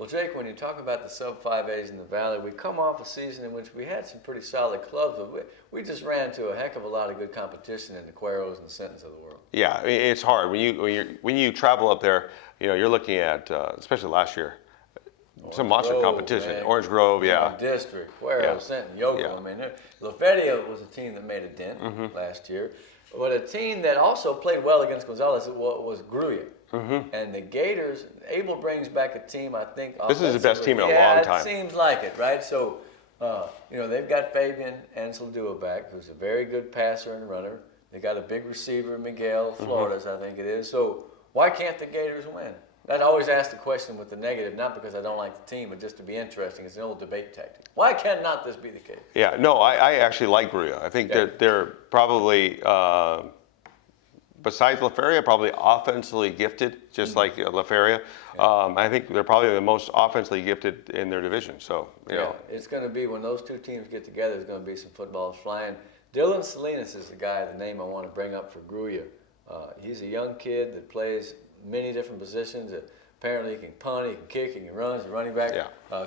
Well, Jake, when you talk about the sub-5As in the Valley, we come off a season in which we had some pretty solid clubs, but we just ran into a heck of a lot of good competition in the Cueros and the Centons of the world. Yeah, I mean, it's hard when you travel up there. You're looking at especially last year, some monster competition. Man. Orange Grove, yeah. District, Cuero, Centon, Yogo. Yeah. I mean, La Feria was a team that made a dent last year. But a team that also played well against Gonzales was Gruya. And the Gators, Abel brings back a team, I think. This is the best team in a long time. It seems like it, right? So, they've got Fabian Ansel-Dua back, who's a very good passer and runner. They got a big receiver, Miguel Flores, I think it is. So, why can't the Gators win? I'd always ask the question with the negative, not because I don't like the team, but just to be interesting. It's an old debate tactic. Why cannot this be the case? Yeah, no, I actually like Gruya. I think they're probably, besides La Feria, probably offensively gifted, just like La Feria. I think they're probably the most offensively gifted in their division. So, you know. It's going to be, when those two teams get together, there's going to be some footballs flying. Dylan Salinas is the guy, the name I want to bring up for Gruya. He's a young kid that plays many different positions. Apparently he can punt, he can kick, he can run, he's a running back.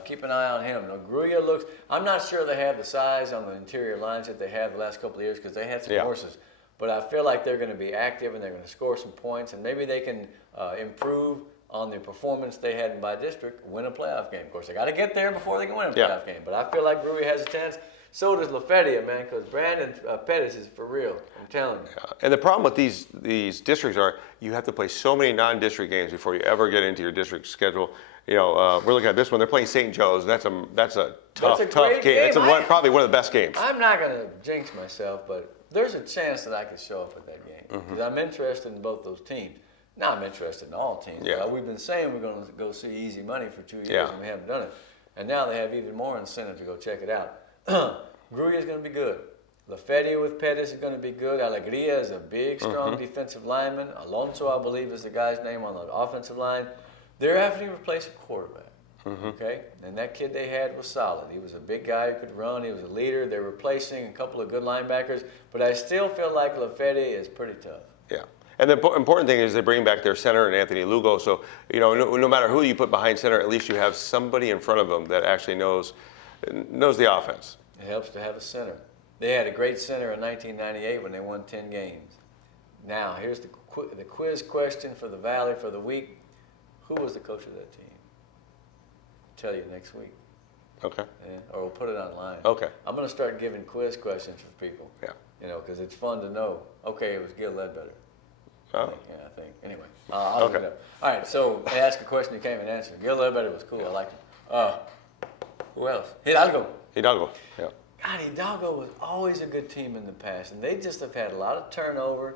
Keep an eye on him. Now, Gruya looks, I'm not sure they have the size on the interior lines that they have the last couple of years because they had some horses. But I feel like they're going to be active and they're going to score some points, and maybe they can improve on the performance they had in by district, win a playoff game. Of course, they got to get there before they can win a playoff game. But I feel like Gruya has a chance. So does La Feria, man, because Brandon Pettis is for real. I'm telling you. And the problem with these districts are you have to play so many non-district games before you ever get into your district schedule. We're looking at this one. They're playing St. Joe's. That's a tough game. That's probably one of the best games. I'm not going to jinx myself, but there's a chance that I could show up at that game because I'm interested in both those teams. Now I'm interested in all teams. Yeah. We've been saying we're going to go see Easy Money for 2 years and we haven't done it. And now they have even more incentive to go check it out. Gruya is going to be good. La Feria with Pettis is going to be good. Alegria is a big, strong defensive lineman. Alonso, I believe, is the guy's name on the offensive line. They're having to replace a quarterback. Okay? And that kid they had was solid. He was a big guy who could run. He was a leader. They're replacing a couple of good linebackers. But I still feel like La Feria is pretty tough. Yeah. And the important thing is they bring back their center and Anthony Lugo. So, no matter who you put behind center, at least you have somebody in front of them that actually knows the offense. It helps to have a center. They had a great center in 1998 when they won 10 games. Now, here's the quiz question for the Valley for the week. Who was the coach of that team? I'll tell you next week. Okay. Yeah, or we'll put it online. Okay. I'm going to start giving quiz questions for people. Yeah. Because it's fun to know. Okay, it was Gil Ledbetter. Oh. I think. Anyway, I'll look it up. All right, so they asked a question, you came and answered. Gil Ledbetter was cool. I liked him. Who else? Hidalgo, yeah. God, Hidalgo was always a good team in the past, and they just have had a lot of turnover.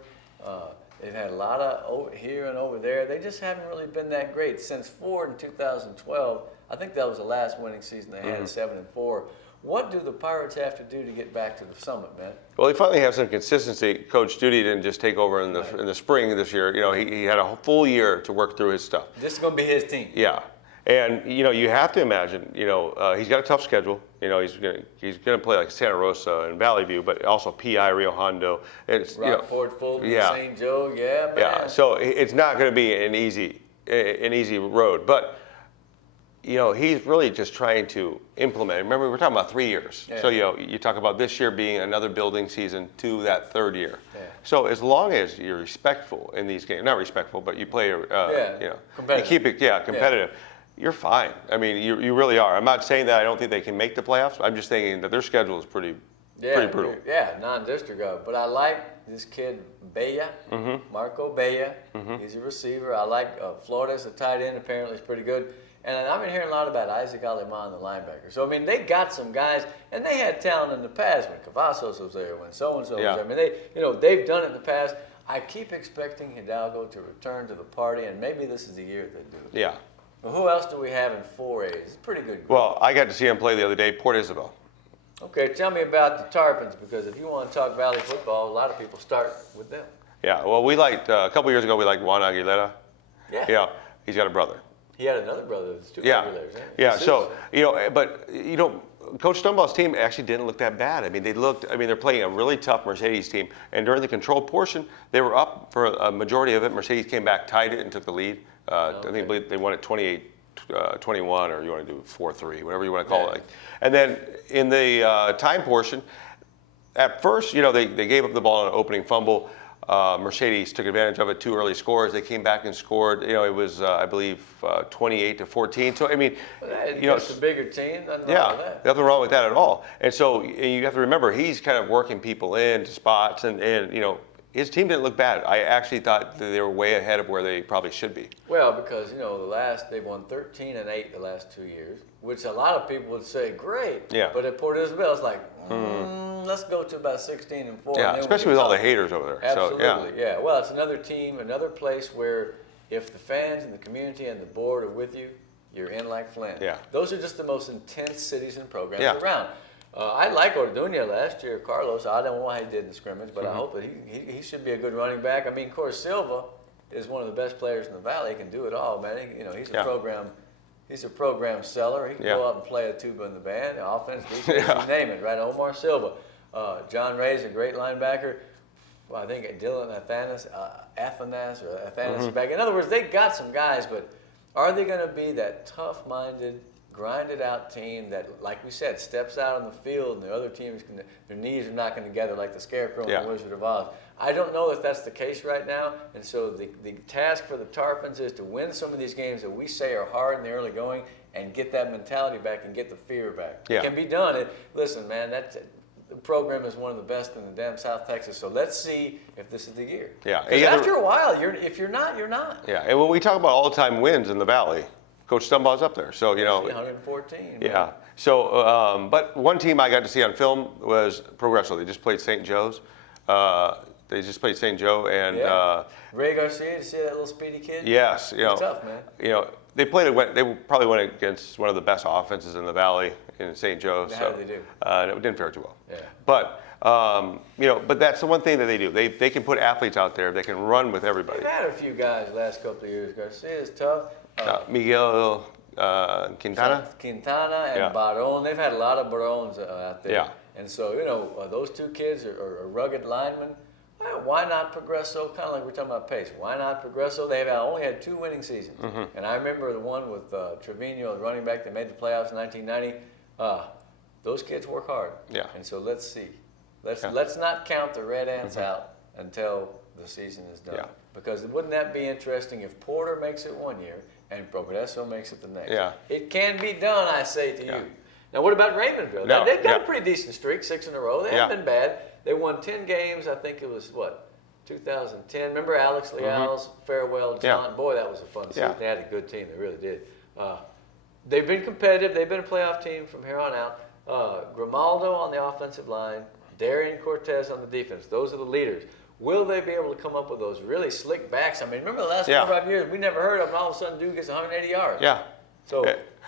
They've had a lot of over here and over there. They just haven't really been that great. Since Ford in 2012, I think that was the last winning season they had, 7-4. What do the Pirates have to do to get back to the summit, man? Well, they finally have some consistency. Coach Duty didn't just take over in the spring this year. He had a full year to work through his stuff. This is going to be his team. Yeah. And you have to imagine, he's got a tough schedule. He's gonna play like Santa Rosa and Valley View, but also PI, Rio Hondo. It's Rockport, Fulton, St. Joe, man. Yeah. So it's not gonna be an easy road, but he's really just trying to implement. Remember, we're talking about 3 years. Yeah. So you talk about this year being another building season to that third year. Yeah. So as long as you're respectful in these games, not respectful, but you play, competitive. You keep it, competitive. Yeah. You're fine. I mean, you really are. I'm not saying that I don't think they can make the playoffs. I'm just saying that their schedule is pretty brutal. Yeah, non-district. But I like this kid, Bella, Marco Bella. He's a receiver. I like Flores, the tight end, apparently is pretty good. And I've been hearing a lot about Isaac Aleman, the linebacker. So, I mean, they got some guys, and they had talent in the past when Cavazos was there, when so-and-so was there. I mean, they've done it in the past. I keep expecting Hidalgo to return to the party, and maybe this is the year they do it. Yeah. Well, who else do we have in 4As? It's a pretty good group. Well, I got to see him play the other day, Port Isabel. Okay, tell me about the Tarpons, because if you want to talk Valley football, a lot of people start with them. Yeah, well, we liked, a couple years ago, we liked Juan Aguilera. Yeah. Yeah, he's got a brother. He had another brother that's two Aguileras, right? Yeah, so, Coach Stoneball's team actually didn't look that bad. I mean, they're playing a really tough Mercedes team, and during the control portion, they were up for a majority of it. Mercedes came back, tied it, and took the lead. I think they won it 28-17 21, or you want to do 4-3, whatever you want to call it. And then in the time portion, at first, they gave up the ball on an opening fumble. Mercedes took advantage of it, 2 early scores. They came back and scored. It was, I believe, 28-14. So, I mean, it's a bigger team. Nothing wrong with that. Nothing wrong with that at all. And so you have to remember, he's kind of working people into spots, and his team didn't look bad. I actually thought that they were way ahead of where they probably should be. Well, because they've won 13-8 the last 2 years, which a lot of people would say great. Yeah. But at Port Isabel, it's like, let's go to about 16-4. Yeah, especially with all the haters over there. Absolutely. So, yeah. Well, it's another team, another place where if the fans and the community and the board are with you, you're in like Flint. Yeah. Those are just the most intense cities and programs Yeah. around. I like Orduña last year, Carlos. I don't know why he did in scrimmage, but I hope that he should be a good running back. I mean, of course, Silva is one of the best players in the valley. He can do it all, man. He's a program. He's a program seller. He can go out and play a tuba in the band, offense, defense, you name it, right? Omar Silva. John Ray's a great linebacker. Well, I think Dylan Athanas is back. In other words, they got some guys, but are they going to be that tough-minded, grinded-out team that, like we said, steps out on the field and the other teams, their knees are knocking together like the Scarecrow and the Wizard of Oz? I don't know if that's the case right now, and so the task for the Tarpons is to win some of these games that we say are hard in the early going and get that mentality back and get the fear back. Yeah. It can be done. Listen, man, the program is one of the best in the damn South Texas, so let's see if this is the year. Yeah. After a while, if you're not, you're not. Yeah, and when we talk about all-time wins in the Valley, Coach Stumbaugh's up there. So, 114. Yeah. Man. So, but one team I got to see on film was Progresso. They just played St. Joe's. They just played St. Joe, and Ray Garcia. Did you see that little speedy kid? Yes. It's tough, man. They probably went against one of the best offenses in the Valley in St. Joe's. How did they do? It didn't fare too well. Yeah. But but that's the one thing that they do. They can put athletes out there. They can run with everybody. They've had a few guys the last couple of years. Garcia is tough. Miguel Quintana. Quintana and Baron. They've had a lot of Barons out there. Yeah. And so, those two kids are rugged linemen. Why not Progresso? Kind of like we're talking about pace. Why not Progresso? They've only had 2 winning seasons. And I remember the one with Trevino, the running back that made the playoffs in 1990. Those kids work hard. Yeah. And so let's see. Let's not count the red ants out until the season is done. Yeah. Because wouldn't that be interesting if Porter makes it 1 year and Progresso makes it the next? Yeah. It can be done, I say to you. Now, what about Raymondville? No, They've got a pretty decent streak, 6 in a row. They haven't been bad. They won 10 games. I think it was, 2010. Remember Alex Leal's farewell, John? Boy, that was a fun season. They had a good team. They really did. They've been competitive. They've been a playoff team from here on out. Grimaldo on the offensive line, Darian Cortez on the defense. Those are the leaders. Will they be able to come up with those really slick backs? I mean, remember the last 4 or 5 years, we never heard of them, and all of a sudden dude gets 180 yards. Yeah. So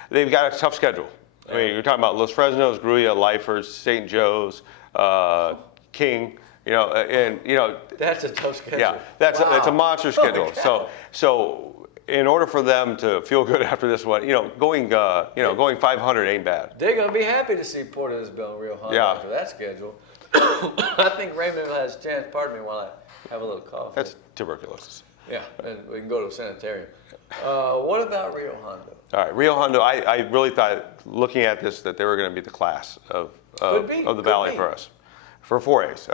they've got a tough schedule. I mean, you're talking about Los Fresnos, Gruya, Lifers, St. Joe's, King, that's a tough schedule. Yeah, that's a monster schedule. So in order for them to feel good after this one, going 500 ain't bad. They're going to be happy to see Port Isabel and Rio Hondo after that schedule. I think Raymondville has a chance. Pardon me while I have a little cough. That's tuberculosis. Yeah, and we can go to a sanitarium. What about Rio Hondo? All right, Rio Hondo. I really thought, looking at this, that they were going to be the class of the Valley for us, for 4As.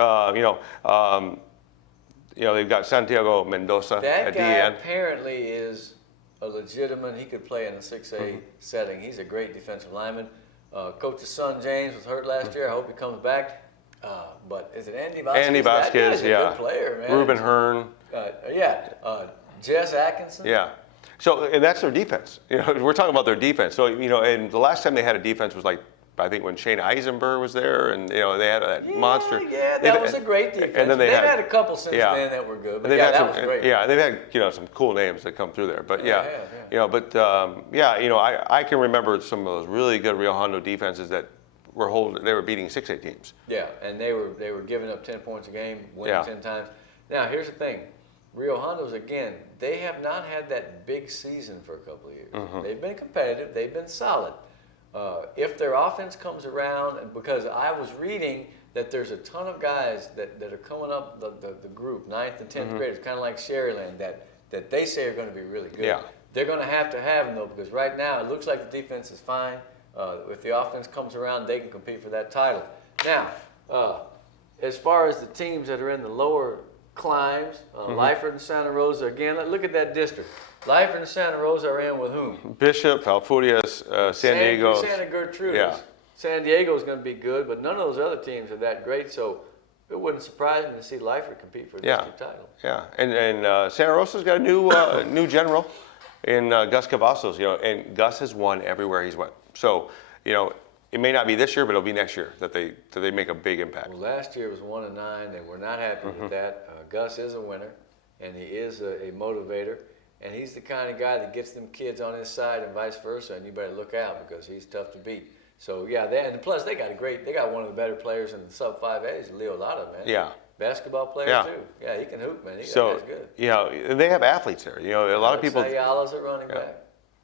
They've got Santiago Mendoza That at guy DN. apparently is a legitimate. He could play in a 6A setting. He's a great defensive lineman. Coach's son James was hurt last year. I hope he comes back. But is it Andy Vasquez? Andy Vasquez, that guy's a good player, man. Ruben Hearn. Jess Atkinson. Yeah. So, and that's their defense. We're talking about their defense. So, and the last time they had a defense was like, I think when Shane Eisenberg was there, and they had that monster. Yeah, that was a great defense. And then they've had a couple since then that were good. But that was great. Yeah, they've had some cool names that come through there. But I can remember some of those really good Rio Hondo defenses that they were beating 6A teams. Yeah, and they were giving up 10 points a game, winning 10 times. Now here's the thing. Rio Hondo's, again, they have not had that big season for a couple of years. They've been competitive. They've been solid. If their offense comes around, and because I was reading that there's a ton of guys that are coming up the group, 9th and 10th graders, kind of like Sherryland, that they say are going to be really good. Yeah. They're going to have him, though, because right now it looks like the defense is fine. If the offense comes around, they can compete for that title. Now, as far as the teams that are in the lower climbs, Lyford and Santa Rosa, again, look at that district. Lyford and Santa Rosa are in with whom? Bishop, Falfurrias, San Diego. Santa Gertrudis. Yeah. San Diego's going to be good, but none of those other teams are that great, so it wouldn't surprise me to see Lyford compete for a district title. Yeah, and Santa Rosa's got a new general in Gus Cavazos, and Gus has won everywhere he's went. So, it may not be this year, but it'll be next year that they make a big impact. Well, last year was 1-9. They were not happy with that. Gus is a winner, and he is a motivator, and he's the kind of guy that gets them kids on his side and vice versa. And you better look out because he's tough to beat. So yeah, and plus they got one of the better players in the sub 5As, Leo Lotta, man. Yeah. Basketball player too. Yeah, he can hoop, man. That guy's good. And they have athletes there. A lot of people. Ayala's a running back.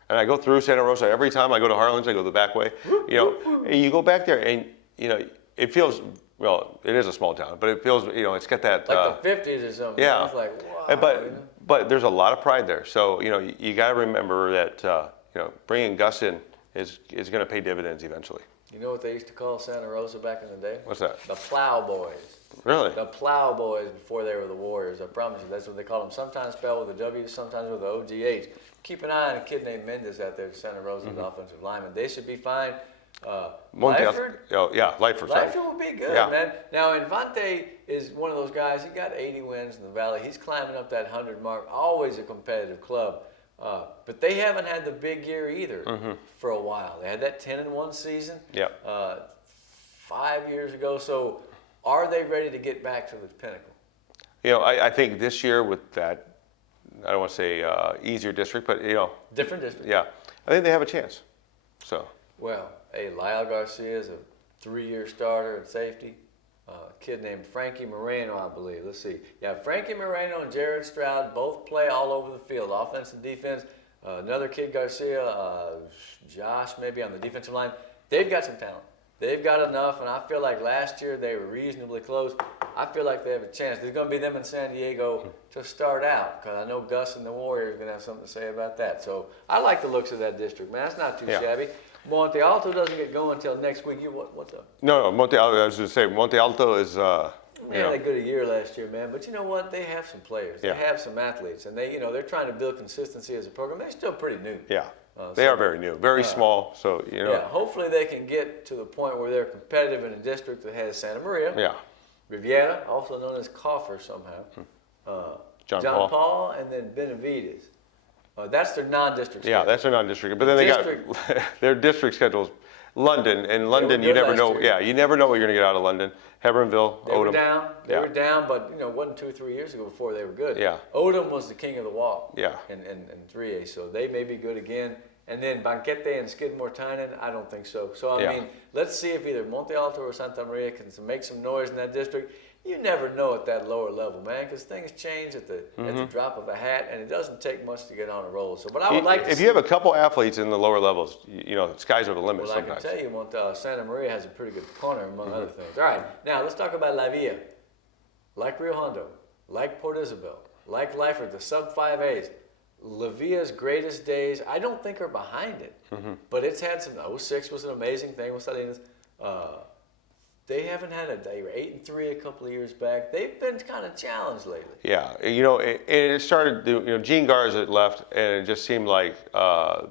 And I go through Santa Rosa every time I go to Harlan's. I go the back way. You go back there, and it feels it is a small town, but it feels it's got that like the 50s or something. Yeah. It's like wow. But there's a lot of pride there. So you got to remember that bringing Gus in is going to pay dividends eventually. You know what they used to call Santa Rosa back in the day? What's that? The Plow Boys. Really? The Plow Boys before they were the Warriors. I promise you, that's what they called them. Sometimes spelled with a W, sometimes with a OGH. Keep an eye on a kid named Mendez out there, Santa Rosa's offensive lineman. They should be fine. Monte, Lyford? Lyford. Lyford would be good, man. Now, Infante is one of those guys. He got 80 wins in the Valley. He's climbing up that 100 mark. Always a competitive club. But they haven't had the big year either for a while. They had that 10-1 season 5 years ago. So are they ready to get back to the pinnacle? I think this year with that, I don't want to say easier district, but different district. Yeah, I think they have a chance. So. Well, Lyle Garcia is a 3-year starter at safety. A kid named Frankie Moreno, I believe. Let's see. Yeah, Frankie Moreno and Jared Stroud both play all over the field, offense and defense. Another kid, Garcia, Josh, maybe on the defensive line. They've got some talent. They've got enough, and I feel like last year they were reasonably close. I feel like they have a chance. There's going to be them in San Diego to start out, because I know Gus and the Warriors are going to have something to say about that. So I like the looks of that district, man. It's not too shabby. Monte Alto doesn't get going until next week. What's up? No, Monte Alto. I was going to say Monte Alto is. They had a good year last year, man. But you know what? They have some players. They have some athletes, and they're trying to build consistency as a program. They're still pretty new. Yeah, they are very new, very small. So Yeah, hopefully they can get to the point where they're competitive in a district that has Santa Maria. Yeah. Riviera, also known as Coffer somehow. John Paul, and then Benavides. That's their non-district schedule. Yeah, that's their non-district. But then they got their district schedules. London, and London, you never know. Yeah, you never know what you're going to get out of London. Hebronville, Odom. They were down, but it wasn't 2 or 3 years ago before they were good. Yeah. Odom was the king of the walk. Yeah. In 3A, so they may be good again. And then Banquete and Skidmore Tynan, I don't think so. So I mean, let's see if either Monte Alto or Santa Maria can make some noise in that district. You never know at that lower level, man, because things change at the drop of a hat, and it doesn't take much to get on a roll. So, but I would like to. If you have a couple athletes in the lower levels, skies are the limit. Well, sometimes. I can tell you, Santa Maria has a pretty good corner, among other things. All right, now let's talk about La Villa. Like Rio Hondo, like Port Isabel, like Lyford, the sub 5As. La Villa's greatest days, I don't think are behind it, but it's had some. 06 was an amazing thing with Salinas. They haven't had they were 8-3 a couple of years back. They've been kind of challenged lately. Yeah, it started. Gene Garza left, and it just seemed like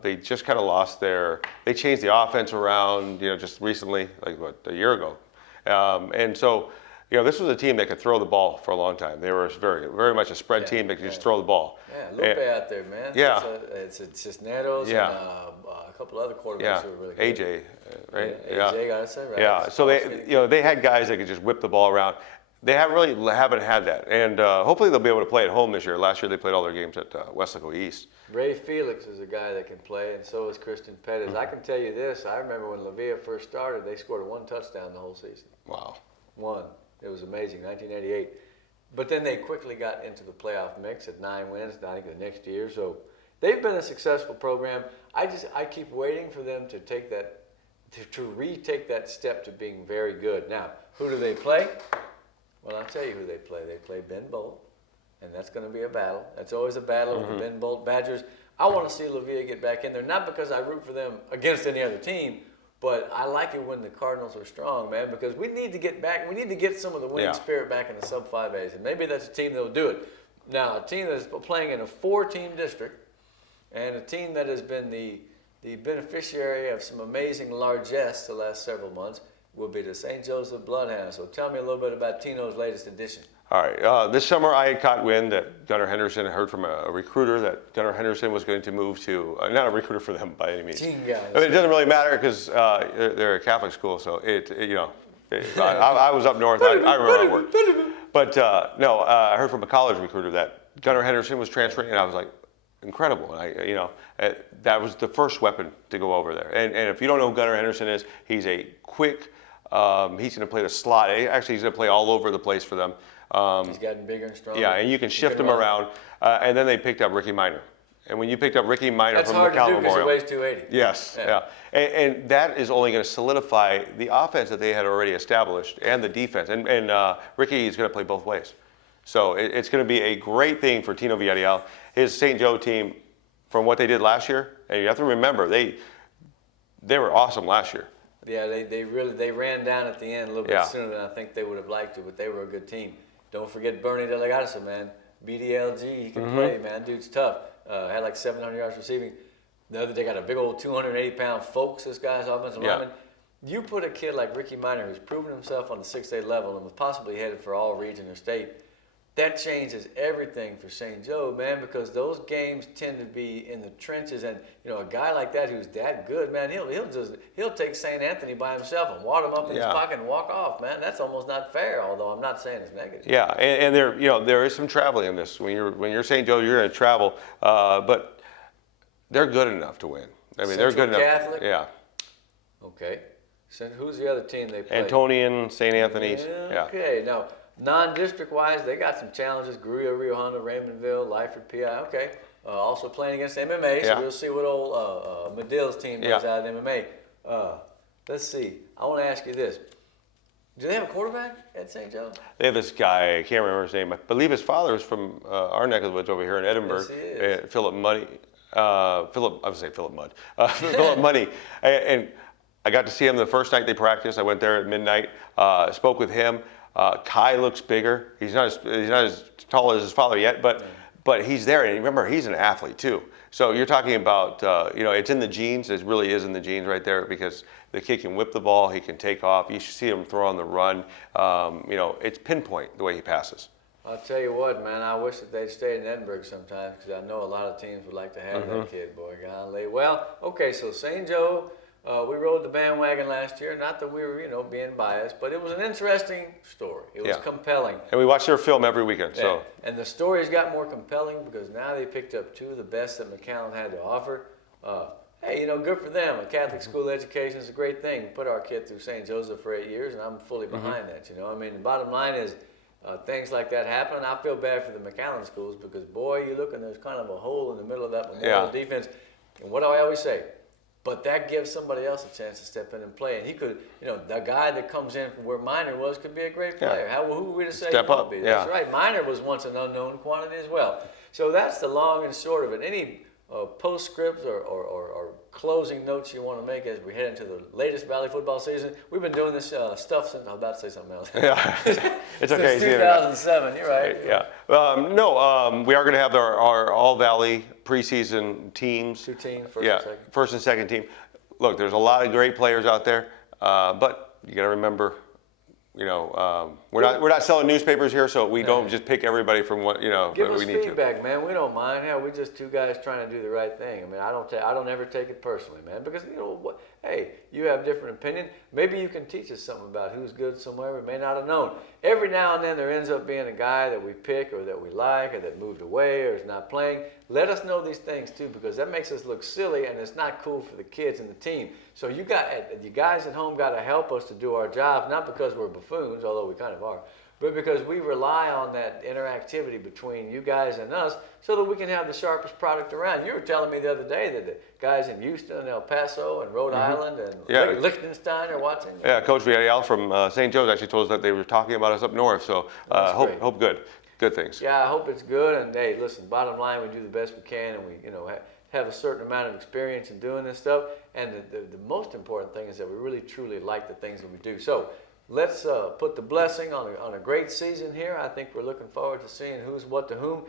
they just kind of lost they changed the offense around. Just recently, like a year ago, and so. This was a team that could throw the ball for a long time. They were very, very much a spread team that could just throw the ball. Yeah, Lupe out there, man. Yeah. It's Cisneros and a couple other quarterbacks who were really good. AJ, right? Yeah. AJ, gotta say, right? Yeah, so they had guys that could just whip the ball around. They haven't had that, and hopefully they'll be able to play at home this year. Last year they played all their games at Westlaco East. Ray Felix is a guy that can play, and so is Christian Pettis. I can tell you this: I remember when La Villa first started, they scored 1 touchdown the whole season. Wow. 1. It was amazing, 1988. But then they quickly got into the playoff mix at 9 wins, I think the next year. So they've been a successful program. I keep waiting for them to take that, to retake that step to being very good. Now, who do they play? Well, I'll tell you who they play. They play Ben Bolt, and that's going to be a battle. That's always a battle with the Ben Bolt Badgers. I want to see La Villa get back in there, not because I root for them against any other team, but I like it when the Cardinals are strong, man, because we need to get back. We need to get some of the winning spirit back in the sub-5As, and maybe that's a team that will do it. Now, a team that's playing in a 4-team district and a team that has been the beneficiary of some amazing largesse the last several months will be the St. Joseph Bloodhounds. So tell me a little bit about Tino's latest addition. All right. This summer, I had caught wind that Gunnar Henderson heard from a recruiter that Gunnar Henderson was going to move to, not a recruiter for them by any means. Team guys. I mean, it doesn't really matter because they're a Catholic school, so I was up north. I remember how it worked. But no, I heard from a college recruiter that Gunnar Henderson was transferring, and I was like, incredible. And that was the first weapon to go over there. And if you don't know who Gunnar Henderson is, he's a quick. He's going to play the slot. Actually, he's going to play all over the place for them. He's gotten bigger and stronger. Yeah, and you can shift him around. And then they picked up Ricky Minor. And when you picked up Ricky Minor from McAllen Memorial, that's hard to do because he weighs 280. Yes, yeah. And that is only going to solidify the offense that they had already established and the defense. And Ricky is going to play both ways. So it's going to be a great thing for Tino Villarreal. His St. Joe team, from what they did last year, and you have to remember, they were awesome last year. Yeah, they ran down at the end a little bit sooner than I think they would have liked to, but they were a good team. Don't forget Bernie De La Garza, man. BDLG, he can play, man. Dude's tough. Had like 700 yards receiving. The other day got a big old 280-pound Folks, this guy's offensive lineman. You put a kid like Ricky Minor, who's proven himself on the 6A level and was possibly headed for all region or state, that changes everything for St. Joe, man, because those games tend to be in the trenches, and a guy like that who's that good, man, he'll take St. Anthony by himself and wad him up in his pocket and walk off, man. That's almost not fair, although I'm not saying it's negative. Yeah, and there is some traveling in this. When you're St. Joe, you're going to travel, but they're good enough to win. I mean, they're good enough. Catholic? Yeah. Okay. So who's the other team they play? Antonian, St. Anthony's. Yeah. Okay. Now, non-district-wise, they got some challenges. Rio Hondo, Raymondville, Lyford, PI. Okay. Also playing against MMA, so we'll see what old Medill's team does out of MMA. Let's see. I want to ask you this. Do they have a quarterback at St. Joe? They have this guy, I can't remember his name. I believe his father is from our neck of the woods over here in Edinburgh. Yes, he is. Philip Money. Philip Mudd. Philip Money. And I got to see him the first night they practiced. I went there at midnight, spoke with him. Kai looks bigger. He's not as tall as his father yet, but he's there. And remember, he's an athlete too. So you're talking about, it's in the genes. It really is in the genes right there because the kid can whip the ball. He can take off. You should see him throw on the run. It's pinpoint the way he passes. I'll tell you what, man, I wish that they'd stay in Edinburgh sometimes because I know a lot of teams would like to have that kid, boy. Golly. Well, okay, so St. Joe, we rode the bandwagon last year. Not that we were, being biased, but it was an interesting story. It was compelling. And we watch their film every weekend. Yeah. So. And the stories got more compelling because now they picked up two of the best that McAllen had to offer. Hey, good for them. A Catholic school education is a great thing. We put our kid through St. Joseph for 8 years, and I'm fully behind that, the bottom line is things like that happen. I feel bad for the McAllen schools because, boy, you look and there's kind of a hole in the middle of that Memorial defense. And what do I always say? But that gives somebody else a chance to step in and play. And he could, the guy that comes in from where Minor was could be a great player. Who were we to say he won't be? That's right. Minor was once an unknown quantity as well. So that's the long and short of it. Any postscripts or closing notes you want to make as we head into the latest Valley football season? We've been doing this stuff since, I was about to say something else. Yeah, it's okay. Since 2007, you're right. Yeah. We are going to have our All-Valley preseason teams. Two teams, first and second team. Look, there's a lot of great players out there, but you got to remember, we're not selling newspapers here, so we don't just pick everybody from what Give what us we need feedback, to. man. We don't mind. Hell, we're just two guys trying to do the right thing. I mean, I don't ever take it personally, man, because hey, you have different opinion. Maybe you can teach us something about who's good somewhere we may not have known. Every now and then there ends up being a guy that we pick or that we like or that moved away or is not playing. Let us know these things too, because that makes us look silly and it's not cool for the kids and the team. So you guys at home got to help us to do our jobs, not because we're buffoons, although we kind of are, but because we rely on that interactivity between you guys and us so that we can have the sharpest product around. You were telling me the other day that the guys in Houston, El Paso, and Rhode Island, and Liechtenstein are watching. Yeah, Coach Villarreal from St. Joe's actually told us that they were talking about us up north, so hope good. good things. Yeah, I hope it's good. And hey, listen, bottom line, we do the best we can, and we, have a certain amount of experience in doing this stuff. And the most important thing is that we really truly like the things that we do. So let's put the blessing on a great season here. I think we're looking forward to seeing who's what to whom.